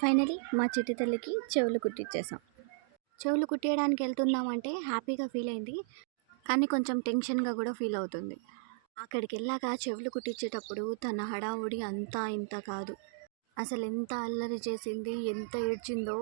Finally మా చిట్టి తల్లికి చెవులు కుట్టించేసాం. చెవులు కుట్టేయడానికి వెళ్తున్నామంటే హ్యాపీగా ఫీల్ అయింది. కానీ కొంచెం టెన్షన్‌గా కూడా ఫీల్ అవుతుంది. అక్కడికెళ్ళాక చెవులు కుట్టించేటప్పుడు తన హడావుడి అంతా ఇంత కాదు. అసలెంత అల్లరి చేసింది, ఎంత ఏడ్చిందో.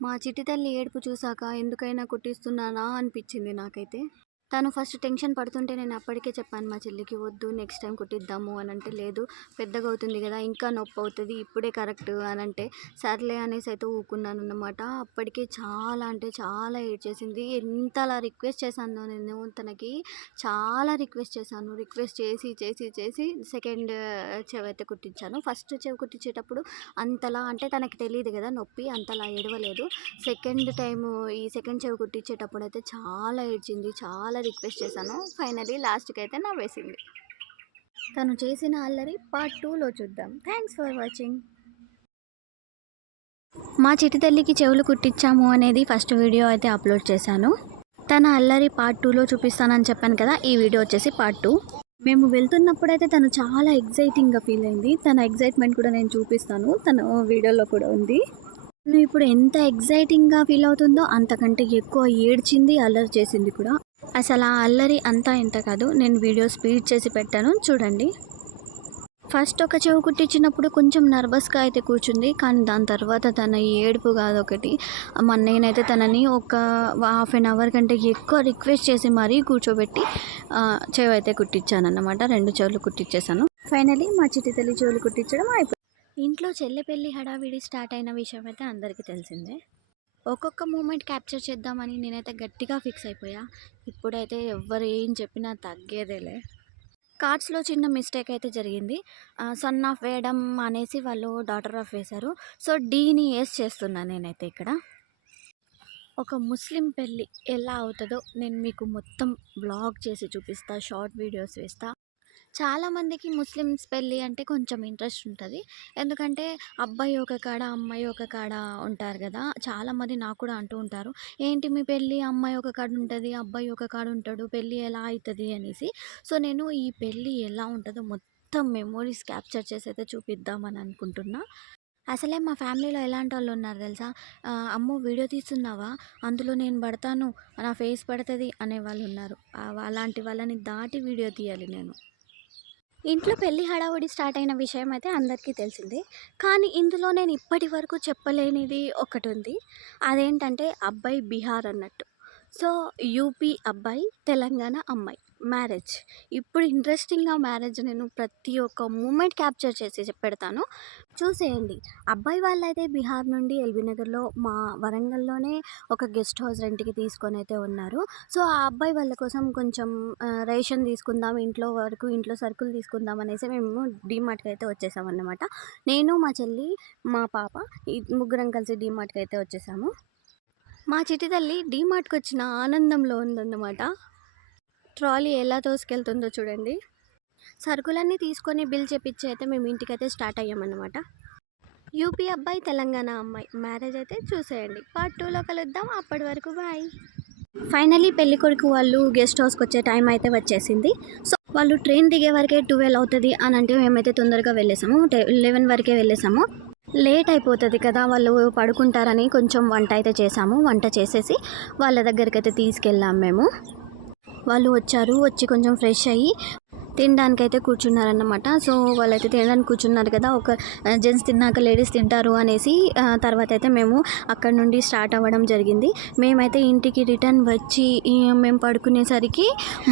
మా చిట్టి తల్లి ఏడుపు చూసాక ఎందుకైనా కుట్టిస్తున్నానా అనిపించింది నాకైతే. తను ఫస్ట్ టెన్షన్ పడుతుంటే నేను అప్పటికే చెప్పాను మా చెల్లికి, వద్దు నెక్స్ట్ టైం కుట్టిద్దాము అని అంటే, లేదు పెద్దగా అవుతుంది కదా ఇంకా నొప్పి అవుతుంది ఇప్పుడే కరెక్ట్ అని అంటే, సర్లే అనేసి అయితే ఊకున్నాను అన్నమాట. అప్పటికే చాలా అంటే చాలా ఏడ్చేసింది. ఎంతలా రిక్వెస్ట్ చేశాను నేను తనకి, చాలా రిక్వెస్ట్ చేశాను. రిక్వెస్ట్ చేసి చేసి చేసి సెకండ్ చెవి అయితే కుట్టించాను. ఫస్ట్ చెవి కుట్టించేటప్పుడు అంతలా అంటే తనకి తెలియదు కదా నొప్పి, అంతలా ఏడవలేదు. సెకండ్ టైము ఈ సెకండ్ చెవి కుట్టించేటప్పుడు అయితే చాలా ఏడ్చింది. చాలా రిక్వెస్ట్ చేశాను. ఫైనలీ లాస్ట్కి అయితే నవ్వేసింది. తను చేసిన అల్లరి పార్ట్ 2లో చూద్దాం. Thanks for watching. మా చిట్టి తల్లికి చెవులు కుట్టించాము అనేది ఫస్ట్ వీడియో అయితే అప్లోడ్ చేశాను. తన అల్లరి పార్ట్ 2లో చూపిస్తానని చెప్పాను కదా, ఈ వీడియో వచ్చేసి పార్ట్ 2. మేము వెళ్తున్నప్పుడైతే తను చాలా ఎగ్జైటింగ్గా ఫీల్ అయింది. తన ఎగ్జైట్మెంట్ కూడా నేను చూపిస్తాను, తన వీడియోలో కూడా ఉంది. తను ఇప్పుడు ఎంత ఎగ్జైటింగ్గా ఫీల్ అవుతుందో అంతకంటే ఎక్కువ ఏడ్చింది, అల్లరి చేసింది కూడా. అసలు ఆ అల్లరి అంతా ఇంత కాదు, నేను వీడియో స్పీడ్ చేసి పెట్టాను చూడండి. ఫస్ట్ ఒక చెవి కుట్టించినప్పుడు కొంచెం నర్వస్గా అయితే కూర్చుంది, కానీ దాని తర్వాత తన ఏడుపు కాదు ఒకటి. నేనైతే తనని ఒక హాఫ్ అన్ అవర్ కంటే ఎక్కువ రిక్వెస్ట్ చేసి మరీ కూర్చోబెట్టి చెవి అయితే కుట్టించాను అన్నమాట. 2 చెవులు కుట్టించేసాను. ఫైనలీ మా చిట్టి తల్లి చెవులు కుట్టించడం అయిపోయింది. ఇంట్లో చెల్లె పెళ్ళి హడావిడి స్టార్ట్ అయిన విషయం అయితే అందరికీ తెలిసిందే. ఒక్కొక్క మూమెంట్ క్యాప్చర్ చేద్దామని నేనైతే గట్టిగా ఫిక్స్ అయిపోయా. ఇప్పుడైతే ఎవ్వరు ఏం చెప్పినా తగ్గేదేలే. కార్డ్స్లో చిన్న మిస్టేక్ అయితే జరిగింది. సన్ ఆఫ్ వేయడం అనేసి వాళ్ళు డాటర్ ఆఫ్ వేశారు. సో డీని ఎస్ చేస్తున్నాను నేనైతే ఇక్కడ. ఒక ముస్లిం పెళ్ళి ఎలా అవుతుందో నేను మీకు మొత్తం బ్లాగ్ చేసి చూపిస్తా, షార్ట్ వీడియోస్ వేస్తా. చాలామందికి ముస్లిమ్స్ పెళ్ళి అంటే కొంచెం ఇంట్రెస్ట్ ఉంటుంది. ఎందుకంటే అబ్బాయి ఒక కాడ అమ్మాయి ఒక కాడ ఉంటారు కదా. చాలామంది నాకు కూడా అంటూ ఉంటారు, ఏంటి మీ పెళ్ళి అమ్మాయి ఒక కాడ ఉంటుంది అబ్బాయి ఒక కాడ ఉంటాడు, పెళ్ళి ఎలా అవుతుంది అనేసి. సో నేను ఈ పెళ్ళి ఎలా ఉంటుందో మొత్తం మెమోరీస్ క్యాప్చర్ చేసి అయితే చూపిద్దామని అనుకుంటున్నా. అసలే మా ఫ్యామిలీలో ఎలాంటి వాళ్ళు ఉన్నారు తెలుసా, అమ్మో వీడియో తీస్తున్నావా, అందులో నేను పడతాను, నా ఫేస్ పడుతుంది అనేవాళ్ళు ఉన్నారు. అలాంటి వాళ్ళని దాటి వీడియో తీయాలి నేను. ఇంట్లో పెళ్లి హడావుడి స్టార్ట్ అయిన విషయం అయితే అందరికీ తెలిసిందే. కానీ ఇందులో నేను ఇప్పటి వరకు చెప్పలేనిది ఒకటి ఉంది. అదేంటంటే అబ్బాయి బీహార్ అన్నట్టు. సో యూపీ అబ్బాయి, తెలంగాణ అమ్మాయి మ్యారేజ్. ఇప్పుడు ఇంట్రెస్టింగ్గా మ్యారేజ్ నేను ప్రతి ఒక్క మూమెంట్ క్యాప్చర్ చేసి పెడతాను, చూసేయండి. అబ్బాయి వాళ్ళైతే బీహార్ నుండి ఎల్బీ నగర్లో మా వరంగల్లోనే ఒక గెస్ట్ హౌస్ రెంట్కి తీసుకొని అయితే ఉన్నారు. సో ఆ అబ్బాయి వాళ్ళ కోసం కొంచెం రేషన్ తీసుకుందాం, ఇంట్లో వరకు ఇంట్లో సరుకులు తీసుకుందాం అనేసి మేము డీమార్ట్కి అయితే వచ్చేసామన్నమాట. నేను మా చెల్లి మా పాప ఈ ముగ్గురం కలిసి డీమార్ట్కి అయితే వచ్చేసాము. మా చిట్టి తల్లి డీమార్ట్కి వచ్చిన ఆనందంలో ఉందన్నమాట. ట్రాలీ ఎలా తోసుకెళ్తుందో చూడండి. సరుకులన్నీ తీసుకొని బిల్ చెప్పించి అయితే మేము ఇంటికైతే స్టార్ట్ అయ్యామన్నమాట. యూపీ అబ్బాయి, తెలంగాణ అమ్మాయి మ్యారేజ్ అయితే చూసేయండి. పార్ట్ 2లో కలుద్దాం. అప్పటి వరకు బాయ్. ఫైనలీ పెళ్లి కొడుకు వాళ్ళు గెస్ట్ హౌస్కి వచ్చే టైం అయితే వచ్చేసింది. సో వాళ్ళు ట్రైన్ దిగే వరకే 12 అవుతుంది అని అంటే మేమైతే తొందరగా వెళ్ళేసాము. 11 వరకే వెళ్ళేసాము. లేట్ అయిపోతుంది కదా, వాళ్ళు పడుకుంటారని కొంచెం వంట అయితే చేసాము. వంట చేసేసి వాళ్ళ దగ్గరికి అయితే తీసుకెళ్ళాము మేము. వాళ్ళు వచ్చి కొంచెం ఫ్రెష్ అయ్యి తినడానికైతే కూర్చున్నారన్నమాట. సో వాళ్ళైతే తినడానికి కూర్చున్నారు కదా, ఒక జెంట్స్ తిన్నాక లేడీస్ తింటారు అనేసి తర్వాత అయితే మేము అక్కడ నుండి స్టార్ట్ అవ్వడం జరిగింది. మేమైతే ఇంటికి రిటర్న్ వచ్చి మేము పడుకునేసరికి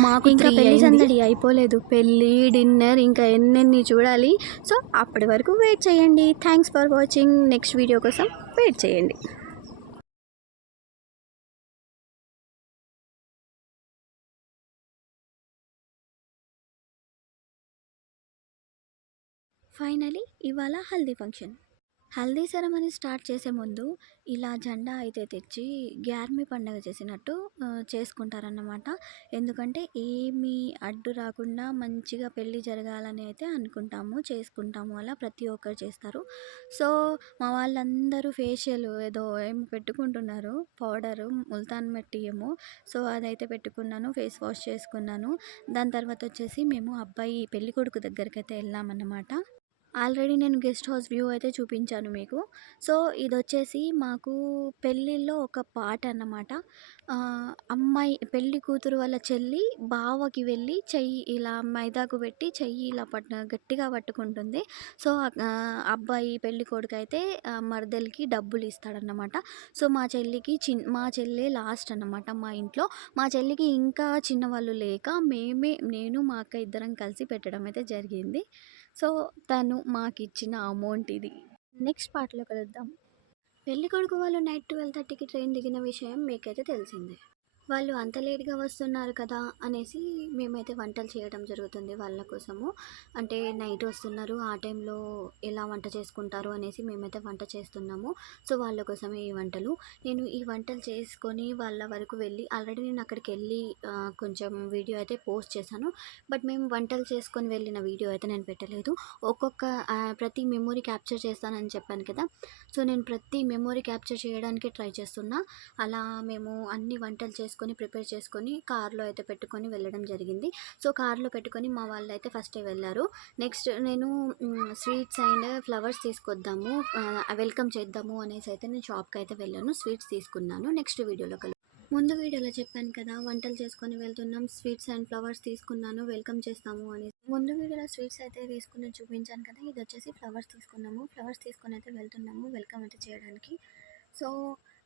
మాకు ఇంకా పెళ్లి సందడి అయిపోలేదు. పెళ్ళి, డిన్నర్ ఇంకా ఎన్నెన్ని చూడాలి. సో అప్పటి వరకు వెయిట్ చేయండి. Thanks for watching. Next video కోసం వెయిట్ చేయండి. ఫైనలీ ఇవాళ haldi function. Haldi ceremony start చేసే ముందు ఇలా జెండా అయితే తెచ్చి గ్యార్మీ పండగ చేసినట్టు చేసుకుంటారన్నమాట. ఎందుకంటే ఏమీ అడ్డు రాకుండా మంచిగా పెళ్ళి జరగాలని అయితే చేసుకుంటాము. అలా ప్రతి ఒక్కరు చేస్తారు. సో మా వాళ్ళందరూ ఫేషియల్ ఏదో ఏం పెట్టుకుంటున్నారు, పౌడరు ముల్తాన్ మట్టి ఏమో. సో అదైతే పెట్టుకున్నాను, ఫేస్ వాష్ చేసుకున్నాను. దాని తర్వాత వచ్చేసి మేము అబ్బాయి పెళ్ళికొడుకు దగ్గరికి అయితే వెళ్ళామన్నమాట. ఆల్రెడీ నేను గెస్ట్ హౌస్ వ్యూ అయితే చూపించాను మీకు. సో, ఇదొచ్చేసి మాకు పెళ్ళిలో ఒక పాట అన్నమాట. అమ్మాయి పెళ్లి కూతురు వాళ్ళ చెల్లి బావకి వెళ్ళి చెయ్యి ఇలా మైదాకు పెట్టి చెయ్యి ఇలా గట్టిగా పట్టుకుంటుంది. సో, అబ్బాయి పెళ్లి కొడుకైతే మరదలికి డబ్బులు ఇస్తాడన్నమాట. సో, మా చెల్లె లాస్ట్ అన్నమాట మా ఇంట్లో. మా చెల్లికి ఇంకా చిన్నవాళ్ళు లేక నేను మా అక్క ఇద్దరం కలిసి పెట్టడం అయితే జరిగింది. సో, తను మాకిచ్చిన అమౌంట్ ఇది. నెక్స్ట్ పార్ట్‌లో కలుద్దాం. పెళ్ళికొడుకు వాళ్ళు నైట్ 12:30కి ట్రైన్ దిగిన విషయం మీకైతే తెలిసిందే. వాళ్ళు అంత లేట్‌గా వస్తున్నారు కదా అనేసి మేమైతే వంటలు చేయడం జరుగుతుంది వాళ్ళ కోసము. అంటే నైట్ వస్తున్నారు, ఆ టైంలో ఎలా వంట చేసుకుంటారు అనేసి మేమైతే వంట చేస్తున్నాము. సో, వాళ్ళ కోసమే ఈ వంటలు. నేను ఈ వంటలు చేసుకొని వాళ్ళ వరకు వెళ్ళి ఆల్రెడీ నేను అక్కడికెళ్ళి కొంచెం వీడియో అయితే పోస్ట్ చేశాను. బట్ మేము వంటలు చేసుకొని వెళ్ళిన వీడియో అయితే నేను పెట్టలేదు. ప్రతి మెమొరీ క్యాప్చర్ చేస్తానని చెప్పాను కదా! సో, నేను ప్రతి మెమొరీ క్యాప్చర్ చేయడానికి ట్రై చేస్తున్నా. అలా మేము అన్ని వంటలు ప్రిపేర్ చేసుకొని కార్లో అయితే పెట్టుకొని వెళ్ళడం జరిగింది. సో, కార్లో పెట్టుకొని మా వాళ్ళైతే ఫస్టే వెళ్ళారు. నెక్స్ట్ నేను స్వీట్స్ అండ్ ఫ్లవర్స్ తీసుకొద్దాము, వెల్కమ్ చేద్దాము అనేసి అయితే నేను షాప్కి అయితే వెళ్ళాను. స్వీట్స్ తీసుకున్నాను. నెక్స్ట్ వీడియోలో ముందు వీడియోలో చెప్పాను కదా, వంటలు చేసుకొని వెళ్తున్నాం, స్వీట్స్ అండ్ ఫ్లవర్స్ తీసుకున్నాను, వెల్కమ్ చేస్తాము అని. ముందు వీడియోలో స్వీట్స్ అయితే తీసుకుని చూపించాను కదా, ఇది వచ్చేసి ఫ్లవర్స్ తీసుకున్నాము. ఫ్లవర్స్ తీసుకొని అయితే వెళ్తున్నాము వెల్కమ్ అయితే చేయడానికి. సో,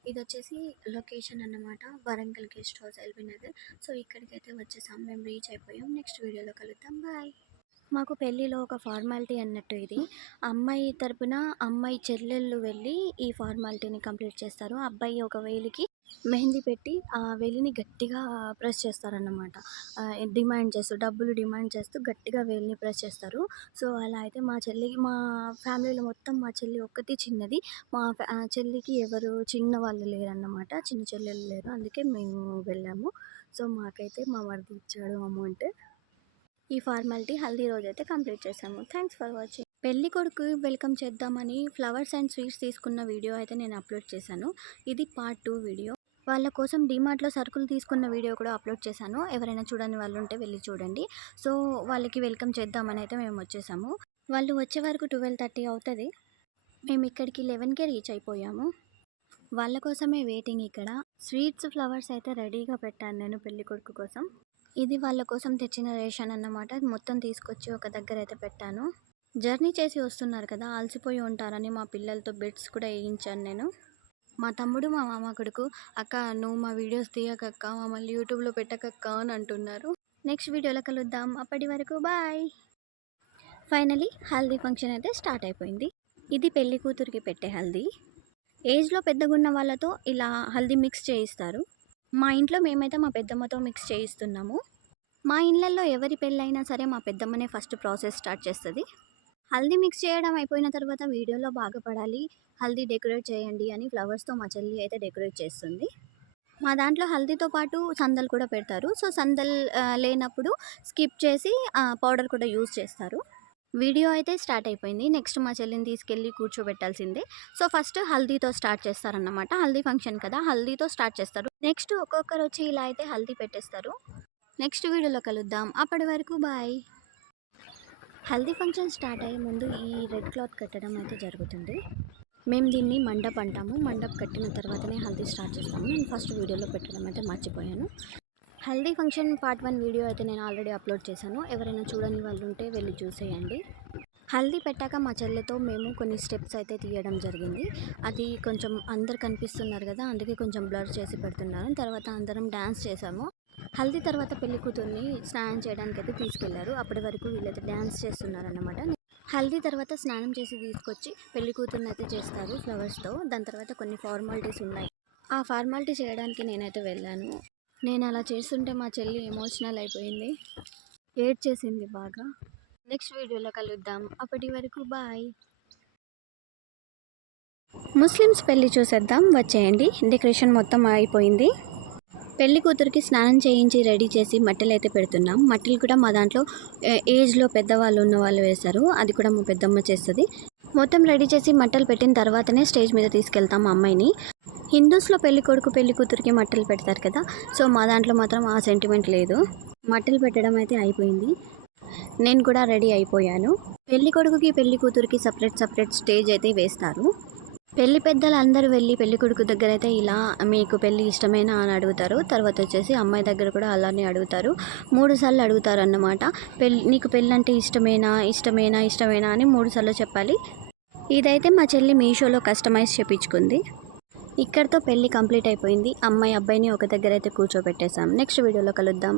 ఇది వచ్చేసి లొకేషన్ అన్నమాట, Warangal guest house LB Nagar. So, ఇక్కడికైతే వచ్చేసాం, మేము రీచ్ అయిపోయాం. నెక్స్ట్ వీడియోలో కలుద్దాం, బాయ్. మాకు పెళ్ళిలో ఒక ఫార్మాలిటీ అన్నట్టు ఇది. అమ్మాయి తరపున అమ్మాయి చెల్లెళ్ళు వెళ్ళి ఈ ఫార్మాలిటీని కంప్లీట్ చేస్తారు. అబ్బాయి ఒక వేలికి మెహందీ పెట్టి ఆ వేలిని గట్టిగా ప్రెస్ చేస్తారన్నమాట. డబ్బులు డిమాండ్ చేస్తూ గట్టిగా వేలిని ప్రెస్ చేస్తారు. సో, అలా అయితే మా ఫ్యామిలీలో మొత్తం మా చెల్లి ఒక్కతి చిన్నది. చెల్లికి ఎవరు చిన్న వాళ్ళు లేరన్నమాట, చిన్న చెల్లెలు లేరు. అందుకే మేము వెళ్ళాము. సో, మాకైతే మా మరిది ఇచ్చాడు అమౌంట్. ఈ ఫార్మాలిటీ హల్దీ రోజైతే కంప్లీట్ చేసాము. Thanks for watching. పెళ్లి కొడుకు వెల్కమ్ చేద్దామని ఫ్లవర్స్ అండ్ స్వీట్స్ తీసుకున్న వీడియో అయితే నేను అప్లోడ్ చేశాను. ఇది పార్ట్ 2 వీడియో. వాళ్ళ కోసం డీమార్ట్లో సరుకులు తీసుకున్న వీడియో కూడా అప్లోడ్ చేశాను. ఎవరైనా చూడని వాళ్ళు ఉంటే వెళ్ళి చూడండి. సో, వాళ్ళకి వెల్కమ్ చేద్దామని అయితే మేము వచ్చేసాము. వాళ్ళు వచ్చే వరకు 12:30 అవుతుంది. మేము ఇక్కడికి 11కే రీచ్ అయిపోయాము. వాళ్ళ కోసమే వెయిటింగ్ ఇక్కడ. స్వీట్స్ ఫ్లవర్స్ అయితే రెడీగా పెట్టాను నేను పెళ్లి కొడుకు కోసం. ఇది వాళ్ళ కోసం తెచ్చిన రేషన్ అన్నమాట. మొత్తం తీసుకొచ్చి ఒక దగ్గర అయితే పెట్టాను. జర్నీ చేసి వస్తున్నారు కదా, అలసిపోయి ఉంటారని మా పిల్లలతో బెడ్స్ కూడా వేయించాను నేను. మా తమ్ముడు మా మామ కొడుకు, అక్క నువ్వు మా వీడియోస్ తీయకక్క, మమ్మల్ని యూట్యూబ్లో పెట్టకక్క అని అంటున్నారు. నెక్స్ట్ వీడియోలో కలుద్దాం, అప్పటి వరకు బాయ్. ఫైనలీ హల్దీ ఫంక్షన్ అయితే స్టార్ట్ అయిపోయింది. ఇది పెళ్లి కూతురికి పెట్టే హల్దీ. ఏజ్లో పెద్దగున్న వాళ్ళతో ఇలా హల్దీ మిక్స్ చేయిస్తారు. మా ఇంట్లో మేమైతే మా పెద్దమ్మతో మిక్స్ చేయిస్తున్నాము. మా ఇళ్ళల్లో ఎవరి పెళ్ళైనా సరే మా పెద్దమ్మనే ఫస్ట్ ప్రాసెస్ స్టార్ట్ చేస్తుంది. హల్దీ మిక్స్ చేయడం అయిపోయిన తర్వాత వీడియోలో బాగా పడాలి, హల్దీ డెకరేట్ చేయండి అని ఫ్లవర్స్తో మా చెల్లి అయితే డెకరేట్ చేస్తుంది. మా దాంట్లో హల్దీతో పాటు సందలు కూడా పెడతారు. సో, సందలు లేనప్పుడు స్కిప్ చేసి పౌడర్ కూడా యూజ్ చేస్తారు. వీడియో అయితే స్టార్ట్ అయిపోయింది. నెక్స్ట్ మా చెల్లిని తీసుకెళ్ళి కూర్చోబెట్టాల్సిందే. సో, ఫస్ట్ హల్దీతో స్టార్ట్ చేస్తారన్నమాట. హల్దీ ఫంక్షన్ కదా, హల్దీతో స్టార్ట్ చేస్తారు. నెక్స్ట్ ఒక్కొక్కరు వచ్చి ఇలా అయితే హల్దీ పెట్టేస్తారు. నెక్స్ట్ వీడియోలో కలుద్దాం, అప్పటి వరకు బాయ్. హల్దీ ఫంక్షన్ స్టార్ట్ అయ్యే ముందు ఈ రెడ్ క్లాత్ కట్టడం అయితే జరుగుతుంది. మేము దీన్ని మండప్ అంటాము. మండప్ కట్టిన తర్వాతనే హల్దీ స్టార్ట్ చేస్తాము. నేను ఫస్ట్ వీడియోలో పెట్టడం అయితే మర్చిపోయాను. హల్దీ ఫంక్షన్ పార్ట్ 1 వీడియో అయితే నేను ఆల్రెడీ అప్లోడ్ చేశాను. ఎవరైనా చూడని వాళ్ళు ఉంటే వెళ్ళి చూసేయండి. హల్దీ పెట్టాక మా చెల్లెతో మేము కొన్ని స్టెప్స్ అయితే తీయడం జరిగింది. అది కొంచెం అందరు కనిపిస్తున్నారు కదా, అందుకే కొంచెం బ్లర్ చేసి పెడుతున్నాను. తర్వాత అందరం డ్యాన్స్ చేసాము. హల్దీ తర్వాత పెళ్లి కూతుర్ని స్నానం చేయడానికి అయితే తీసుకెళ్లారు. అప్పటి వరకు వీళ్ళైతే డ్యాన్స్ చేస్తున్నారన్నమాట. హల్దీ తర్వాత స్నానం చేసి తీసుకొచ్చి పెళ్లి కూతుర్ని అయితే చేస్తారు ఫ్లవర్స్తో. దాని తర్వాత కొన్ని ఫార్మాలిటీస్ ఉన్నాయి. ఆ ఫార్మాలిటీ చేయడానికి నేనైతే వెళ్ళాను. నేను అలా చేస్తుంటే మా చెల్లి ఎమోషనల్ అయిపోయింది, ఏడ్చేసింది బాగా. నెక్స్ట్ వీడియోలో కలుద్దాం, అప్పటి వరకు బాయ్. ముస్లిమ్స్ పెళ్ళి చూసేద్దాం, వచ్చేయండి. డెకరేషన్ మొత్తం అయిపోయింది. పెళ్లి కూతురికి స్నానం చేయించి రెడీ చేసి మట్టెలు అయితే పెడుతున్నాం. మట్టెలు కూడా మా దాంట్లో ఏజ్లో పెద్దవాళ్ళు ఉన్న వాళ్ళు వేశారు. అది కూడా మా పెద్దమ్మ చేస్తుంది. మొత్తం రెడీ చేసి మట్టెలు పెట్టిన తర్వాతనే స్టేజ్ మీద తీసుకెళ్తాం అమ్మాయిని. హిందూస్లో పెళ్లి కొడుకు పెళ్లి కూతురికి మట్టెలు పెడతారు కదా, సో మా దాంట్లో మాత్రం ఆ సెంటిమెంట్ లేదు. మట్టెలు పెట్టడం అయితే అయిపోయింది. నేను కూడా రెడీ అయిపోయాను. పెళ్లి కొడుకుకి పెళ్లి కూతురికి సపరేట్ స్టేజ్ అయితే వేస్తారు. పెళ్లి పెద్దలు అందరూ వెళ్ళి పెళ్లి కొడుకు దగ్గర అయితే ఇలా మీకు పెళ్లి ఇష్టమేనా అని అడుగుతారు. తర్వాత వచ్చేసి అమ్మాయి దగ్గర కూడా అలానే అడుగుతారు. 3 సార్లు అడుగుతారు అన్నమాట. నీకు పెళ్ళి అంటే ఇష్టమేనా అని 3 సార్లు చెప్పాలి. ఇదైతే మా చెల్లి మీషోలో కస్టమైజ్ చేయించుకుంది. ఇక్కడితో పెళ్లి కంప్లీట్ అయిపోయింది. అమ్మాయి అబ్బాయిని ఒక దగ్గర అయితే కూర్చోబెట్టేశాం. నెక్స్ట్ వీడియోలో కలుద్దాం.